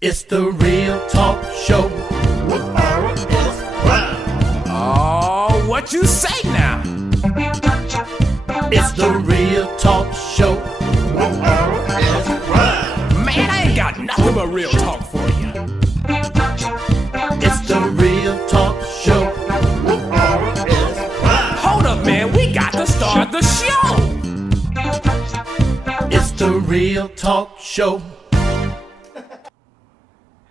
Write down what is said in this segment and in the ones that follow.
It's the Real Talk Show with R.S. Brown. Oh, what you say now? It's the Real Talk Show with R.S. Brown. Man, I ain't got nothing but real talk for you. It's the Real Talk Show with R.S. Brown. Hold up, man, we got to start the show. It's the Real Talk Show.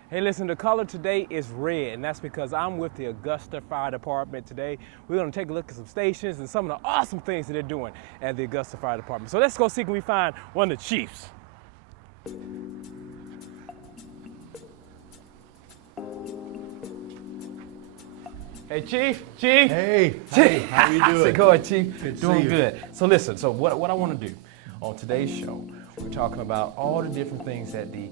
Hey, listen, the color today is red, and that's because I'm with the Augusta Fire Department today. We're going to take a look at some stations and some of the awesome things that they're doing at the Augusta Fire Department. So let's go see if we find one of the chiefs. Hey, Chief. Hey, how you doing? How's it going, Chief? Good to Doing see you. good. So listen, so what I want to do on today's show, we're talking about all the different things that the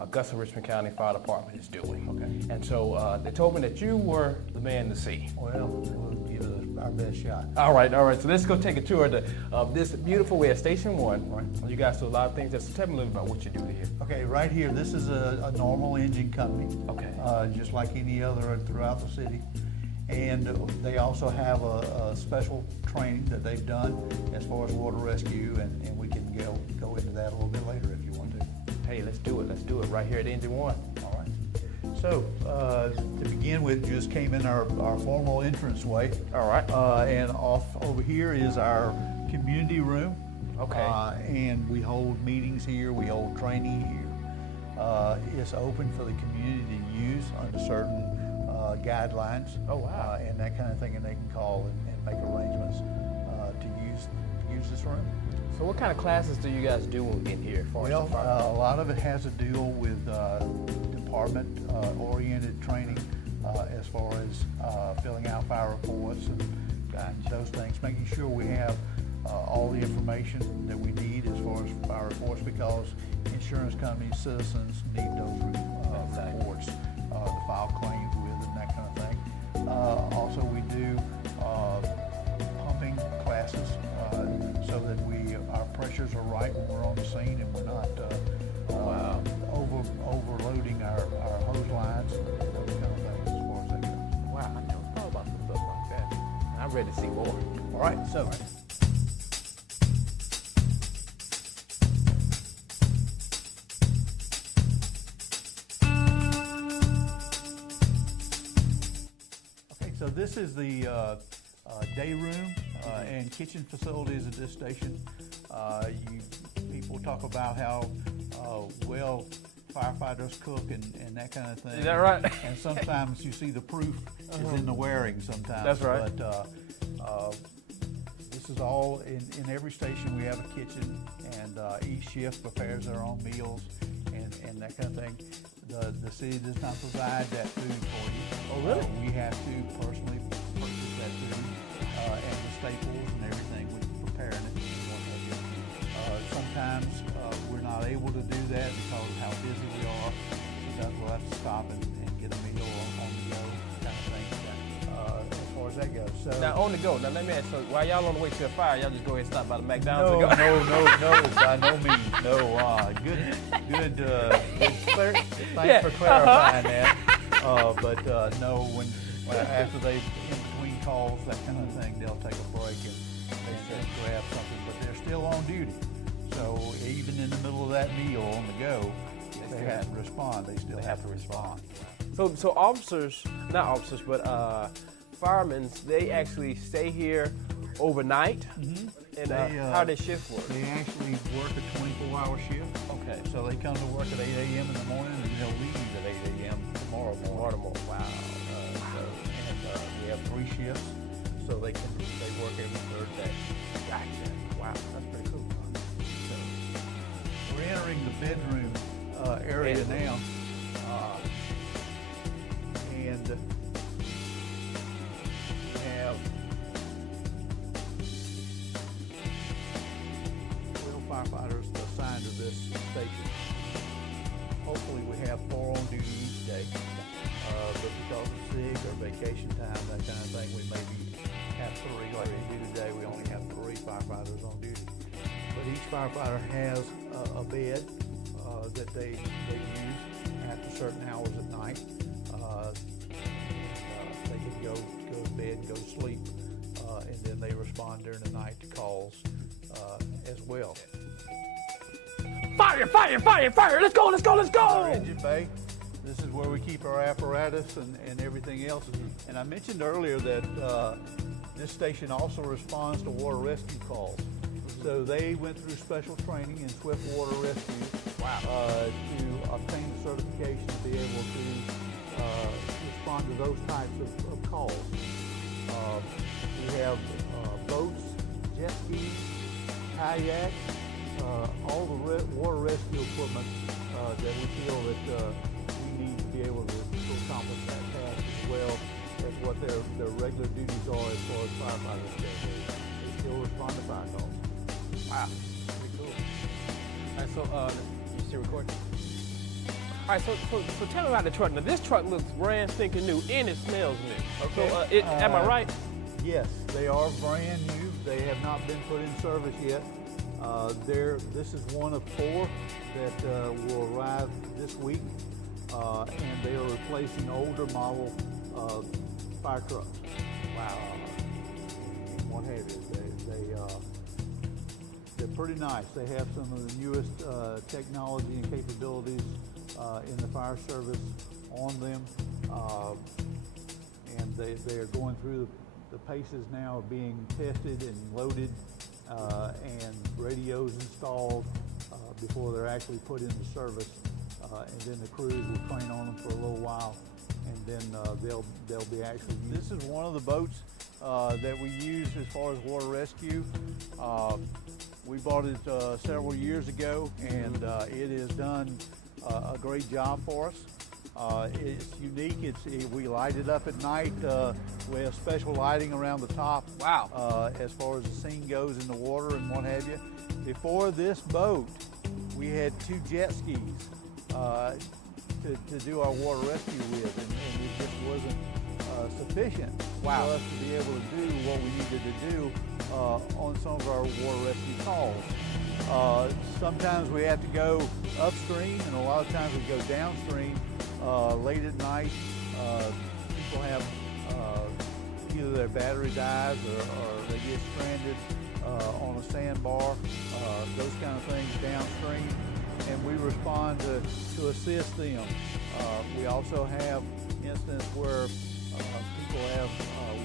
Augusta Richmond County Fire Department is doing. Okay. And so they told me that you were the man to see. Well, we'll give it our best shot. All right. So let's go take a tour of this beautiful way at Station 1. Right. You guys do a lot of things. Just tell me a little about what you do here. Okay, right here, this is a normal engine company. Okay. Just like any other throughout the city. And they also have a special training that they've done as far as water rescue, and we can go into that a little bit later if you want to. Hey, let's do it. Let's do it right here at Engine 1. All right. So, to begin with, just came in our formal entranceway. All right. And off over here is our community room. Okay. And we hold meetings here, we hold training here. It's open for the community to use under certain guidelines. Oh, wow. And that kind of thing, and they can call and make arrangements to use this room. So what kind of classes do you guys do in here? Well, a lot of it has to deal with department-oriented training as far as filling out fire reports and those things, making sure we have all the information that we need as far as fire reports, because insurance companies, citizens need those reports to file claims with and that kind of thing. Also, we do pumping classes so that our pressures are right when we're on the scene and we're not overloading our hose lines and those kind of things as far as that goes. Wow, I never thought about some stuff like that. I'm ready to see more. All right, so. So this is the day room and kitchen facilities at this station. People talk about how well firefighters cook and that kind of thing. Is that right? And sometimes you see the proof is in the wearing sometimes. That's right. But this is all in every station. We have a kitchen, and each shift prepares their own meals and that kind of thing. The city does not provide that food for you. Oh, really? We have to personally purchase that food and the staples and everything with preparing it and what have you. Sometimes we're not able to do that because of how busy we are. Sometimes we'll have to stop and get a meal on the go, kind of thing, as far as that goes. So, Now, on the go. Now, let me ask you, while y'all on the way to a fire, y'all just go ahead and stop by the McDonald's no, and go? no, by no means. No, good. Thanks for clarifying that. But no, when after they in between calls, that kind of thing, they'll take a break and they just grab something. But they're still on duty, so even in the middle of that meal on the go, if they have to respond, they still have to respond. So officers, not officers, but firemen, they actually stay here overnight? Mm-hmm. And how does shift work? They actually work a 24-hour shift. Okay. So they come to work at 8 a.m. in the morning, and they'll leave at 8 a.m. tomorrow morning. Wow. We have 3 shifts, so they work every third day. Gotcha. Wow, that's pretty cool. So we're entering the bedroom area now, and we have 12 firefighters assigned to this station. Hopefully we have 4 on duty each day, but because of sick or vacation time, that kind of thing, we maybe have 3 like we do today. We only have 3 firefighters on duty. But each firefighter has a bed that they use after certain hours at night. They can go to bed, go to sleep, and then they respond during the night to calls as well. Fire, fire, fire, fire! Let's go, let's go, let's Our go! engine bay. This is where we keep our apparatus and everything else. And I mentioned earlier that this station also responds to water rescue calls. So they went through special training in swift water rescue to obtain the certification to be able to respond to those types of calls. We have boats, jet skis, kayaks, all the water rescue equipment that we feel that we need to be able to accomplish that task, as well as what their regular duties are as far as firefighters go. They still respond to fire calls. Wow, pretty cool. All right, so you still recording? All right, so tell me about the truck. Now this truck looks brand stinking new and it smells new. Okay. So am I right? Yes, they are brand new. They have not been put in service yet. This is one of 4 that will arrive this week, and they are replacing older model fire trucks. Wow. And what have you. They're pretty nice. They have some of the newest technology and capabilities in the fire service on them, and they are going through the paces now of being tested and loaded, and radios installed before they're actually put into service, and then the crews will train on them for a little while, and then they'll be actually used. This is one of the boats that we use as far as water rescue. We bought it several years ago, and it has done a great job for us. It's unique. We light it up at night. We have special lighting around the top. Wow. As far as the scene goes in the water and what have you. Before this boat, we had 2 jet skis to do our water rescue with, and it just wasn't sufficient for us to be able to do what we needed to do on some of our water rescue calls. Sometimes we have to go upstream, and a lot of times we go downstream late at night. People have either their battery dies or they get stranded on a sandbar, those kind of things downstream, and we respond to assist them. We also have instances where people have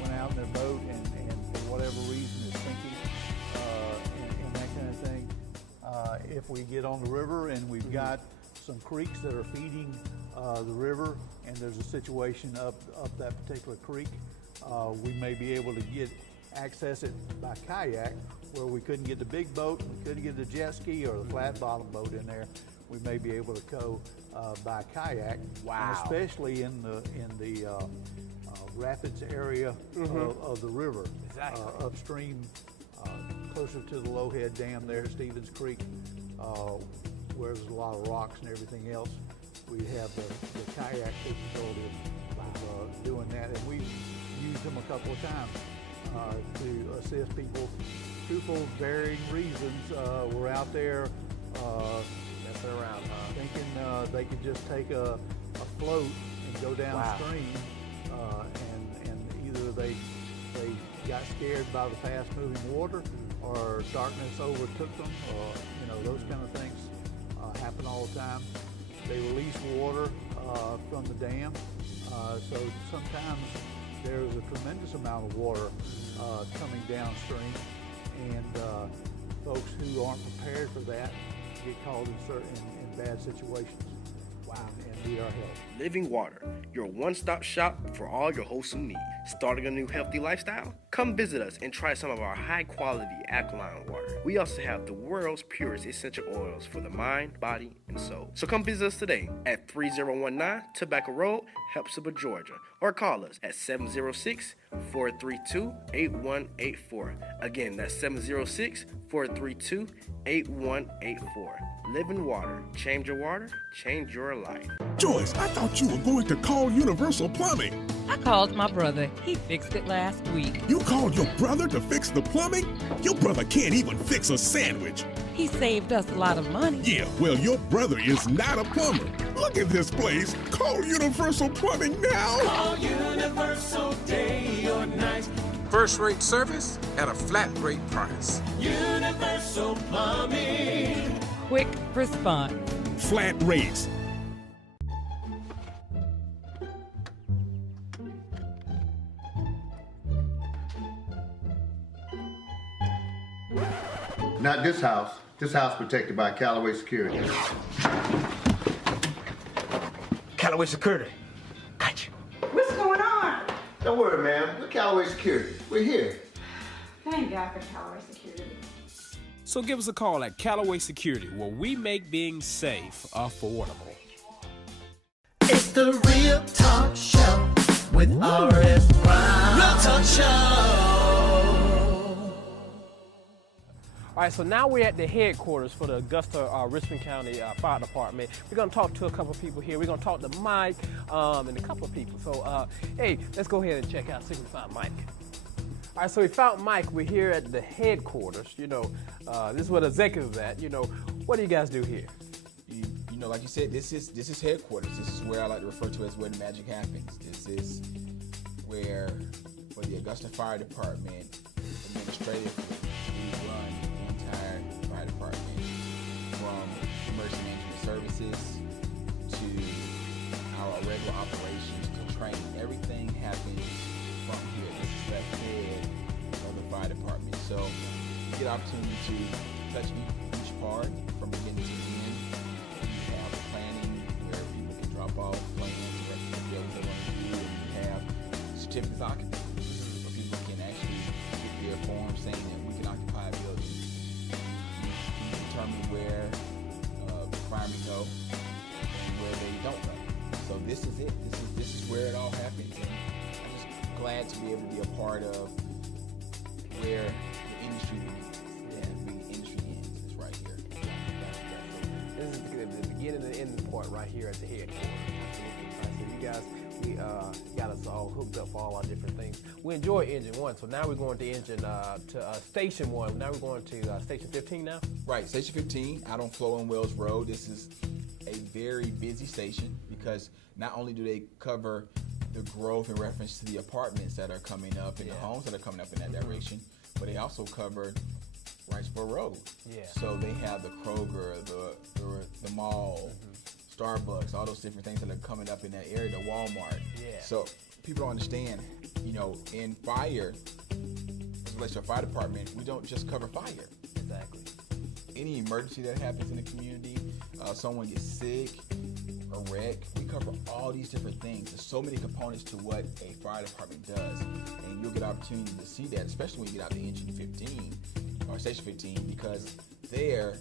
went out in their boat and for whatever reason is sinking and that kind of thing. If we get on the river and we've got some creeks that are feeding the river and there's a situation up that particular creek, we may be able to access it by kayak, where we couldn't get the big boat, we couldn't get the jet ski or the flat bottom boat in there. We may be able to go by kayak. Wow. And especially in the rapids area of the river. Exactly. Upstream, closer to the Lowhead Dam there, Stevens Creek, where there's a lot of rocks and everything else. We have the kayak capability of doing that, and we've used them a couple of times to assist people. For varying reasons, we're out there Messing around, huh? thinking they could just take a float and go downstream, and either they got scared by the fast-moving water, or darkness overtook them, or those kind of things happen all the time. They release water from the dam, so sometimes there's a tremendous amount of water coming downstream, and folks who aren't prepared for that get caught in bad situations. Wow. And need our help. Living Water, your one-stop shop for all your wholesome needs. Starting a new healthy lifestyle? Come visit us and try some of our high-quality alkaline water. We also have the world's purest essential oils for the mind, body, and soul. So come visit us today at 3019 Tobacco Road, Hepzibah, Georgia, or call us at 706-432-8184. Again, that's 706-432-8184. Living Water, change your life. life. Joyce, I thought you were going to call Universal Plumbing. I called my brother. He fixed it last week. You called your brother to fix the plumbing? Your brother can't even fix a sandwich. He saved us a lot of money. Yeah, well, your brother is not a plumber. Look at this place. Call Universal Plumbing now. Call Universal day or night. First rate service at a flat rate price. Universal Plumbing. Quick response. Flat rates. Not this house. This house protected by Callaway Security. Callaway Security. Gotcha. What's going on? Don't worry, ma'am. We're Callaway Security. We're here. Thank God for Callaway Security. So give us a call at Callaway Security, where we make being safe affordable. It's the Real Talk Show with R.S. Brown. Real Talk Show. All right, so now we're at the headquarters for the Augusta Richmond County Fire Department. We're gonna talk to a couple of people here. We're gonna talk to Mike and a couple of people. So, hey, let's go ahead and check out, see if we can find Mike. All right, so we found Mike. We're here at the headquarters. You know, this is where the executive's at. You know, what do you guys do here? You know, like you said, this is headquarters. This is where I like to refer to as where the magic happens. This is where, for the Augusta Fire Department, administratively, we run the entire fire department, from emergency management services to our regular operations to training. Everything happens from here. This is the head of the fire department. So you get opportunity to touch each part from beginning to end. You have planning where people can drop off plans, what they want to do, and you have certificates of occupancy where people can actually get their form saying that we can occupy a building. You can determine where firemen go and where they don't go. So this is it. This is where it all happens. And I'm just glad to be able to be a part of where the industry begins. Yeah, the industry ends. It's right here. This is the beginning and the end part right here at the headquarters. All right, so you guys, we got us all hooked up for all our different things. We enjoy engine 1, so now we're going to engine to station 1. Now we're going to station 15 now. Right, station 15 out on Flow and Wells Road. This is a very busy station because not only do they cover the growth in reference to the apartments that are coming up and the homes that are coming up in that direction, but they also cover Wrightsboro Road. Yeah. So they have the Kroger, the mall, Starbucks, all those different things that are coming up in that area, the Walmart. Yeah. So people don't understand, you know, in fire, as it relates to a fire department, we don't just cover fire. Exactly. Any emergency that happens in the community, someone gets sick, a wreck, we cover all these different things. There's so many components to what a fire department does, and you'll get opportunity to see that, especially when you get out to engine 15 or station 15, because there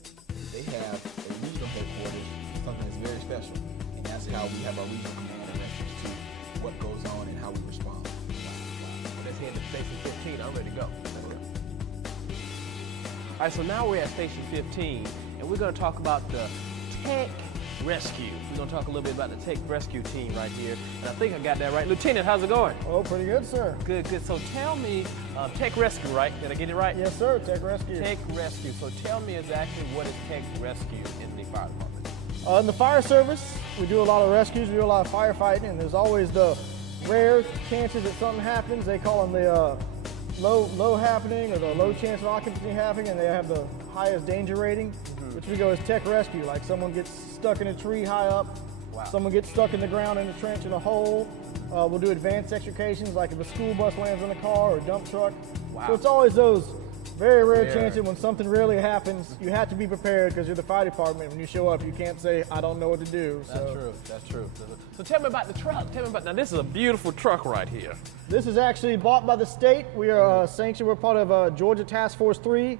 they have a regional headquarters, something that's very special, and that's how we have our regional command in reference to what goes on and how we respond. Well, let's head to station 15. I'm ready to go. All right, so now we're at station 15, and we're going to talk about the Tech Rescue. We're going to talk a little bit about the Tech Rescue team right here, and I think I got that right. Lieutenant, how's it going? Oh, pretty good, sir. Good, good. So tell me, Tech Rescue, right? Did I get it right? Yes, sir, Tech Rescue. Tech Rescue. So tell me exactly what is Tech Rescue in the fire department? In the fire service, we do a lot of rescues, we do a lot of firefighting, and there's always the rare chances that something happens. They call them the low happening or the low chance of occupancy happening, and they have the highest danger rating, which we go as Tech Rescue. Like someone gets stuck in a tree high up, someone gets stuck in the ground in a trench in a hole. We'll do advanced extrications, like if a school bus lands on a car or a dump truck. So it's always those very rare chances when something really happens. You have to be prepared because you're the fire department. When you show up, you can't say, I don't know what to do. That's true, that's true. So tell me about the truck. Tell me about, now this is a beautiful truck right here. This is actually bought by the state. We are sanctioned, we're part of Georgia Task Force 3,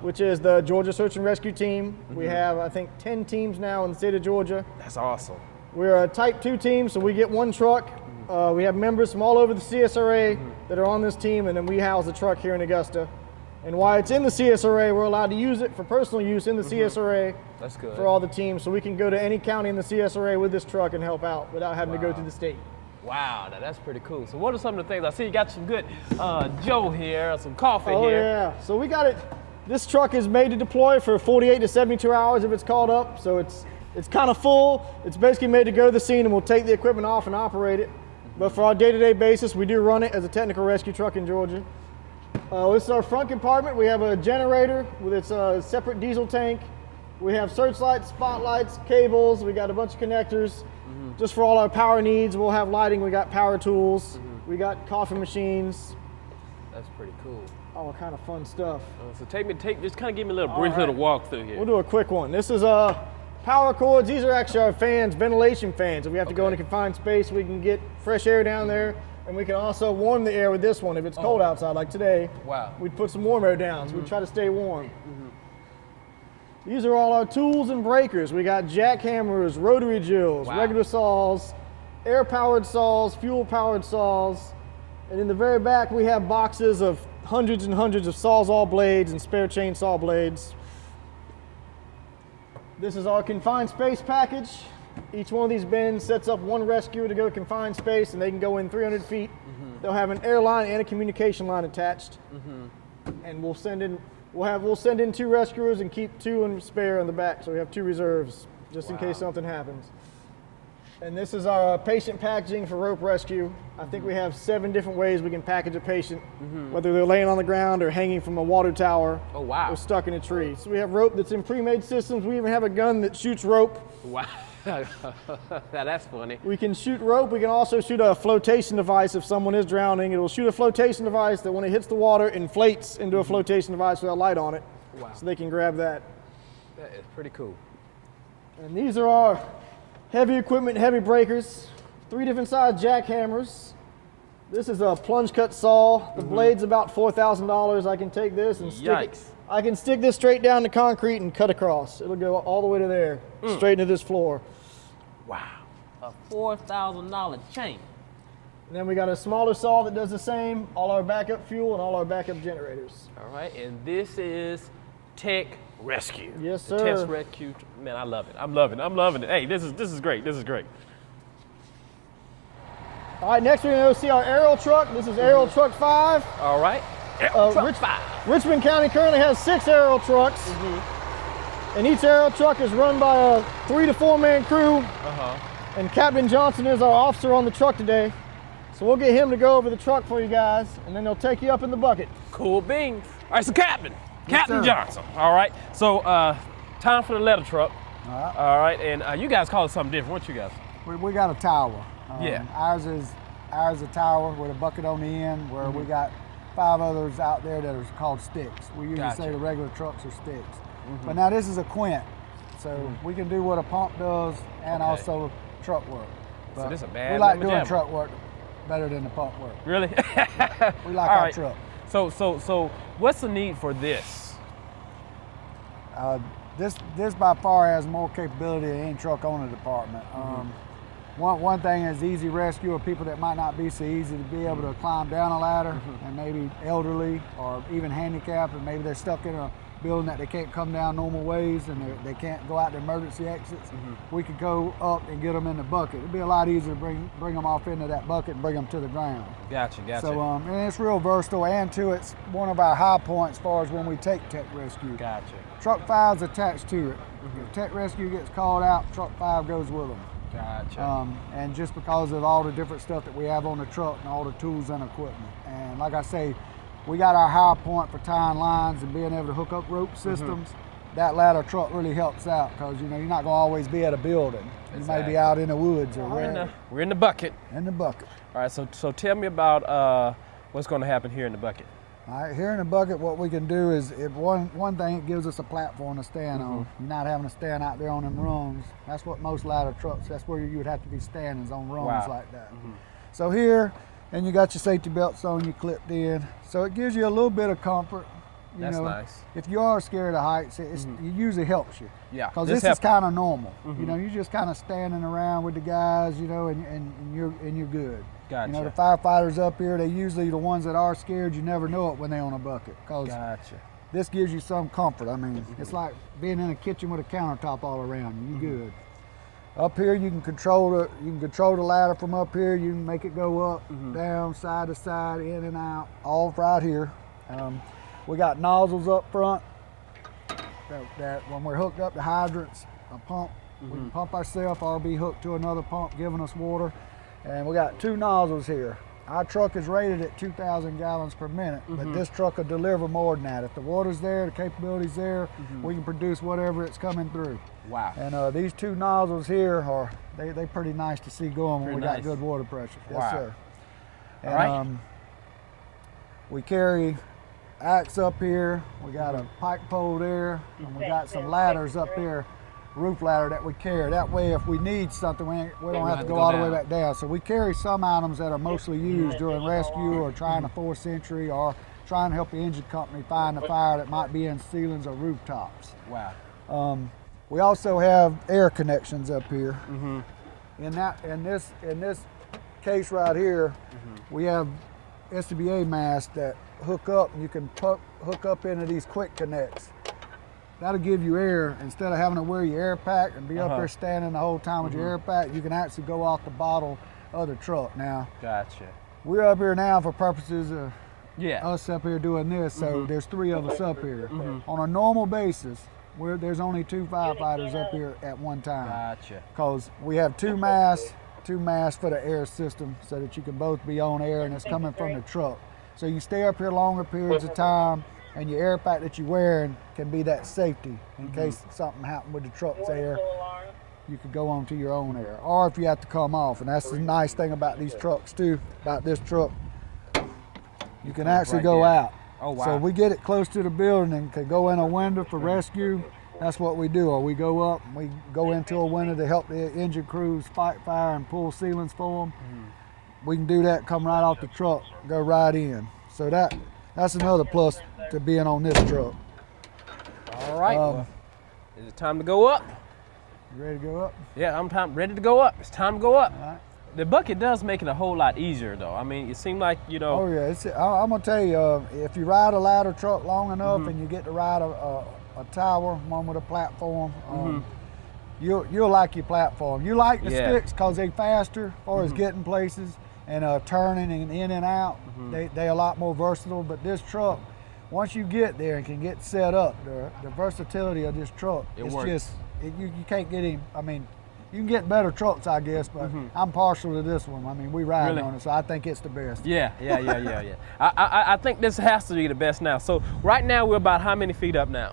which is the Georgia Search and Rescue Team. We have, I think, 10 teams now in the state of Georgia. That's awesome. We're a Type 2 team, so we get one truck. We have members from all over the CSRA that are on this team, and then we house the truck here in Augusta. And while it's in the CSRA, we're allowed to use it for personal use in the CSRA. That's good. for all the teams, so we can go to any county in the CSRA with this truck and help out without having to go through the state. Wow, now that's pretty cool. So what are some of the things? I see you got some good Joe here, some coffee here. Oh yeah, so we got it. This truck is made to deploy for 48 to 72 hours if it's called up, so it's kind of full. It's basically made to go to the scene, and we'll take the equipment off and operate it. But for our day-to-day basis, we do run it as a technical rescue truck in Georgia. This is our front compartment. We have a generator with its separate diesel tank. We have searchlights, spotlights, cables. We got a bunch of connectors. Just for all our power needs. We'll have lighting. We got power tools. We got coffee machines. That's pretty cool. All kind of fun stuff. So just kind of give me a little brief little walk through here. We'll do a quick one. This is power cords. These are actually our fans, ventilation fans. If we have to go into confined space, we can get fresh air down there. And we can also warm the air with this one. If it's cold outside, like today, we'd put some warm air down. So we try to stay warm. These are all our tools and breakers. We got jackhammers, rotary drills, regular saws, air-powered saws, fuel-powered saws. And in the very back, we have boxes of hundreds and hundreds of Sawzall blades and spare chainsaw blades. This is our confined space package. Each one of these bins sets up one rescuer to go to confined space, and they can go in 300 feet. They'll have an air line and a communication line attached. And we'll send in 2 rescuers and keep 2 in spare in the back, so we have 2 reserves just in case something happens. And this is our patient packaging for rope rescue. I think we have 7 different ways we can package a patient, whether they're laying on the ground or hanging from a water tower or stuck in a tree. So we have rope that's in pre-made systems. We even have a gun that shoots rope. Wow. That's funny. We can shoot rope. We can also shoot a flotation device if someone is drowning. It will shoot a flotation device that when it hits the water, inflates into a flotation device with a light on it. So they can grab that. That is pretty cool. And these are our heavy equipment, heavy breakers. 3 different size jackhammers. This is a plunge cut saw. The blade's about $4,000. I can take this and stick it. I can stick this straight down to concrete and cut across. It'll go all the way to there, straight into this floor. Wow. A $4,000 chain. And then we got a smaller saw that does the same, all our backup fuel and all our backup generators. All right, and this is Tech Rescue. Yes, sir. Tech Rescue, man, I love it. I'm loving it. Hey, this is great. This is great. All right, next we're going to see our aerial truck. This is aerial truck 5. All right. Truck 5. Richmond County currently has 6 aerial trucks. And each aerial truck is run by a 3 to 4 man crew. And Captain Johnson is our officer on the truck today. So we'll get him to go over the truck for you guys, and then they'll take you up in the bucket. Cool beans. All right, so Captain Johnson. All right, so time for the letter truck. All right, and you guys call it something different. What you guys? We got a tower. Yeah. Ours is a tower with a bucket on the end, where we got 5 others out there that are called sticks. We usually say the regular trucks are sticks. But now this is a quint, so we can do what a pump does and also truck work. So this is a bad we like doing truck work better than the pump work. Really? We like our truck. So what's the need for this? This by far has more capability than any truck owner department. One thing is easy rescue of people that might not be so easy to be able to climb down a ladder, and maybe elderly or even handicapped, and maybe they're stuck in a building that they can't come down normal ways and they can't go out the emergency exits. We could go up and get them in the bucket. It'd be a lot easier to bring them off into that bucket and bring them to the ground. Gotcha. So and it's real versatile, and too, it's one of our high points as far as when we take Tech Rescue. Gotcha. Truck 5's attached to it. If Tech Rescue gets called out, Truck 5 goes with them. Gotcha. And just because of all the different stuff that we have on the truck and all the tools and equipment. And like I say, we got our high point for tying lines and being able to hook up rope systems. That ladder truck really helps out, because you're not going to always be at a building. You may be out in the woods or wherever. We're in the bucket. In the bucket. All right, so tell me about what's going to happen here in the bucket. All right, here in the bucket, what we can do is, one thing, it gives us a platform to stand on. You're not having to stand out there on them rungs. That's what most ladder trucks, that's where you would have to be standing, is on rungs like that. So here, and you got your safety belts on, you clipped in. So it gives you a little bit of comfort. That's nice. If you are scared of heights, it usually helps you. Yeah. Because this is kind of normal. You're just kind of standing around with the guys, and you're good. Gotcha. The firefighters up here, they usually the ones that are scared. You never know it when they're on a bucket. Gotcha. this gives you some comfort. I mean, it's like being in a kitchen with a countertop all around you. You good. Up here, you can control the ladder from up here. You can make it go up, down, side to side, in and out, all right here. We got nozzles up front that when we're hooked up to hydrants, a pump, we can pump ourselves or be hooked to another pump giving us water. And we got 2 nozzles here. Our truck is rated at 2,000 gallons per minute, but this truck will deliver more than that. If the water's there, the capability's there, we can produce whatever it's coming through. Wow. And these 2 nozzles here are, they pretty nice to see going when we got good water pressure. Yes, sir. And, all right. We carry axe up here, we got a pike pole there, and we got some ladders up there, roof ladder that we carry. That way if we need something, we don't have to go all the way back down. So we carry some items that are mostly used during rescue or trying to force entry or trying to help the engine company find a fire that might be in ceilings or rooftops. Wow. We also have air connections up here. In this case right here, we have SCBA masts that hook up, and you can hook up into these quick connects. That'll give you air instead of having to wear your air pack and be up there standing the whole time with your air pack. You can actually go off the bottle of the truck. Now, gotcha. We're up here now for purposes of us up here doing this. So there's 3 of us up here. On a normal basis, there's only 2 firefighters up here at one time. Gotcha. Because we have 2 masts for the air system so that you can both be on air and it's coming from the truck. So you stay up here longer periods of time, and your air pack that you're wearing can be that safety in case something happened with the truck's air. You could go on to your own air, or if you have to come off. And that's the nice thing about these trucks too, about this truck. You can actually go out. Oh, wow. So we get it close to the building and can go in a window for rescue. That's what we do. Or we go up and we go into a window to help the engine crews fight fire and pull ceilings for them. We can do that, come right off the truck, go right in. So that's another plus to being on this truck. All right. Well, is it time to go up? You ready to go up? Yeah, I'm ready to go up. It's time to go up. All right. The bucket does make it a whole lot easier, though. I mean, it seemed like, you know. Oh yeah, I'm gonna tell you, if you ride a ladder truck long enough and you get to ride a tower, one with a platform, you'll like your platform. You like the sticks because they faster as far as getting places and turning and in and out. They a lot more versatile. But this truck, once you get there and can get set up, the versatility of this truck, you can't get him. I mean, you can get better trucks, I guess, but I'm partial to this one. I mean, we ride on it, so I think it's the best. Yeah. I think this has to be the best now. So right now, we're about how many feet up now?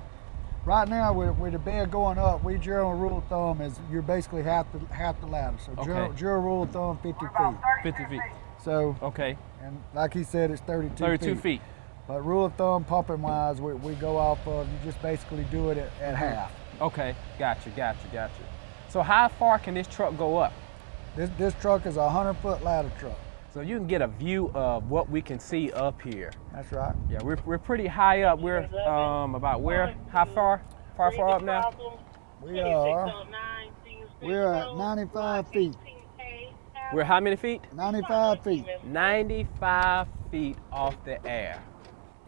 Right now, with the bed going up, general rule of thumb is you're basically half the ladder. So general rule of thumb, 50 feet. 50 feet. So okay. And like he said, it's 32 feet. But rule of thumb, pumping wise, we go off of, you just basically do it at half. Okay, gotcha. So how far can this truck go up? This truck is a 100-foot ladder truck. So you can get a view of what we can see up here. That's right. Yeah, we're pretty high up. We're about where? How far? Far up now? We're at 95 feet. We're how many feet? 95 feet. 95 feet off the air.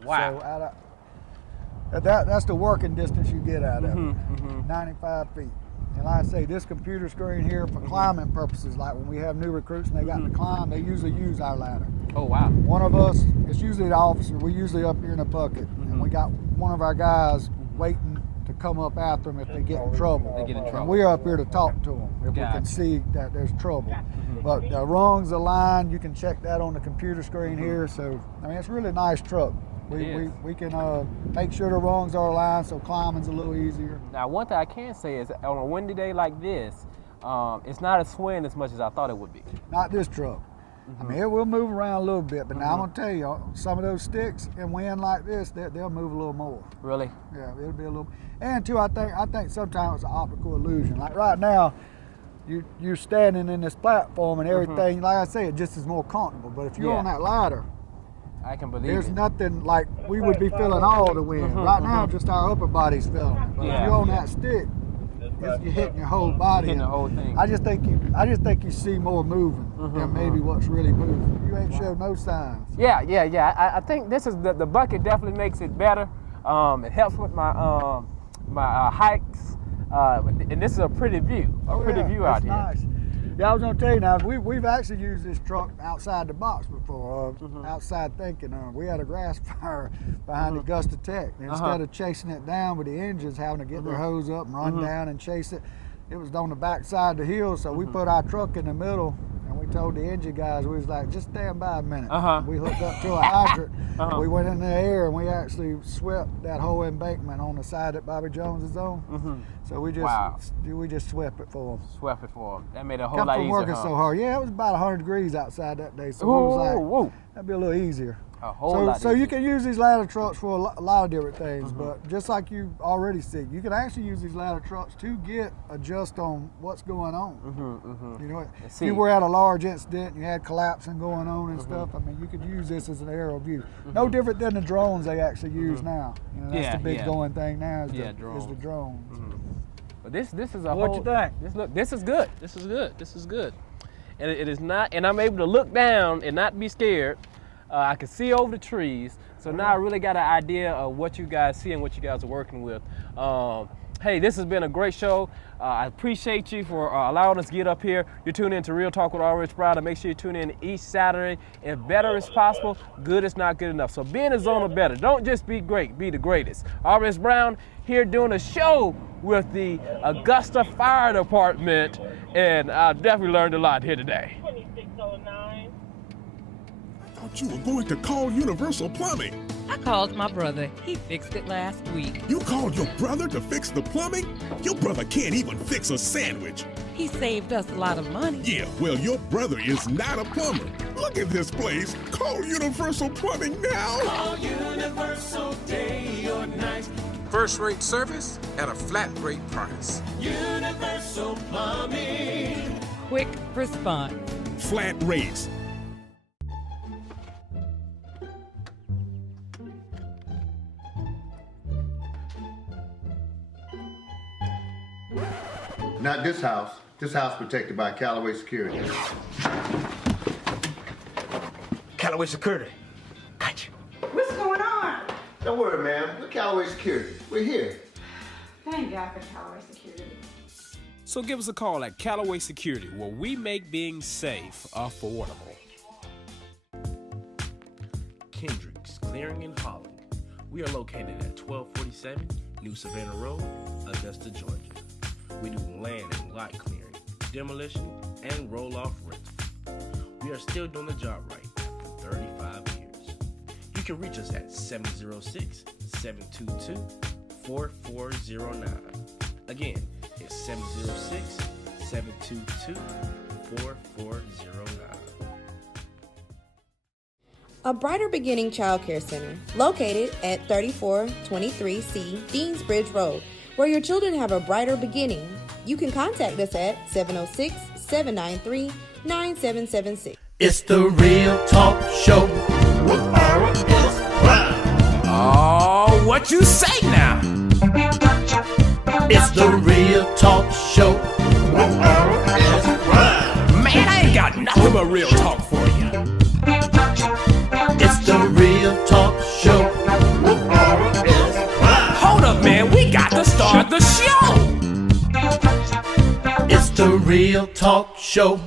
Wow. So that's the working distance you get out of it. 95 feet. And like I say, this computer screen here for climbing purposes, like when we have new recruits and they got to climb, they usually use our ladder. Oh, wow. One of us, it's usually the officer, we're usually up here in a bucket, and we got one of our guys waiting to come up after them if they get in trouble. And we're up here to talk to them if we can see that there's trouble. But the rungs aligned, you can check that on the computer screen here. So, I mean, it's a really nice truck. We can make sure the rungs are aligned so climbing's a little easier. Now, one thing I can say is on a windy day like this, it's not a swing as much as I thought it would be. Not this truck. I mean, it will move around a little bit, but now I'm gonna tell you, some of those sticks in wind like this, they'll move a little more. Really? Yeah, it'll be a little. And too, I think sometimes it's an optical illusion. Like right now, you're standing in this platform and everything. Like I say, it just is more comfortable. But if you're on that ladder, I can believe there's it. nothing like we would be feeling all the wind. Right now, just our upper body's feeling it. But if you're on that stick, you're hitting your whole body. Hitting the whole thing. I just think you see more moving than maybe what's really moving. You ain't showed no signs. Yeah. I think this is the bucket definitely makes it better. It helps with my hikes. And this is a pretty view. Out here. Nice. Yeah, I was gonna tell you now. We've actually used this truck outside the box before. Outside thinking. We had a grass fire behind Augusta Tech. And instead of chasing it down with the engines, having to get their hose up and run down and chase it, it was on the back side of the hill. So we put our truck in the middle, and we told the engine guys, we was like, just stand by a minute. We hooked up to a hydrant. We went in the air and we actually swept that whole embankment on the side that Bobby Jones is on. So we just swept it for them. Swept it for them. That made it a whole lot easier. Kept them working so hard. Yeah, it was about 100 degrees outside that day, so it was like, that'd be a little easier. A whole lot so easier. you can use these ladder trucks for a lot of different things, but just like you already see, you can actually use these ladder trucks to adjust on what's going on. You know, if you were at a large incident and you had collapsing going on and stuff, I mean, you could use this as an aerial view. No different than the drones they actually use now. You know, that's the big going thing now is the drones. But this is a What you think? This is good. This is good. And it is not. And I'm able to look down and not be scared. I can see over the trees. So now I really got an idea of what you guys see and what you guys are working with. Hey, this has been a great show. I appreciate you for allowing us to get up here. You're tuning in to Real Talk with R.S. Brown. And make sure you tune in each Saturday. If better is possible, good is not good enough. So be in the zone of better. Don't just be great, be the greatest. R.S. Brown here doing a show with the Augusta Fire Department. And I definitely learned a lot here today. 2609. I thought you were going to call Universal Plumbing. I called my brother. He fixed it last week. You called your brother to fix the plumbing? Your brother can't even fix a sandwich. He saved us a lot of money. Yeah, well, your brother is not a plumber. Look at this place. Call Universal Plumbing now. Call Universal day or night. First-rate service at a flat-rate price. Universal Plumbing. Quick response. Flat rates. Not this house. This house protected by Callaway Security. Callaway Security. Got you. What's going on? Don't worry, ma'am. We're Callaway Security. We're here. Thank God for Callaway Security. So give us a call at Callaway Security, where we make being safe affordable. Kendrick's Clearing and Hauling. We are located at 1247 New Savannah Road, Augusta, Georgia. We do land and lot clearing, demolition, and roll-off rental. We are still doing the job right after 35 years. You can reach us at 706-722-4409. Again, it's 706-722-4409. A Brighter Beginning Child Care Center, located at 3423C Deansbridge Road, where your children have a brighter beginning. You can contact us at 706-793-9776. It's the Real Talk Show with R.S. Brown. Oh, what you say now? It's the Real Talk Show with R.S. Brown. Man, I ain't got nothing but real talk for you. It's the Real Talk Show with R.S. Brown. Hold up, man, we got to start the show. It's the Real Talk Show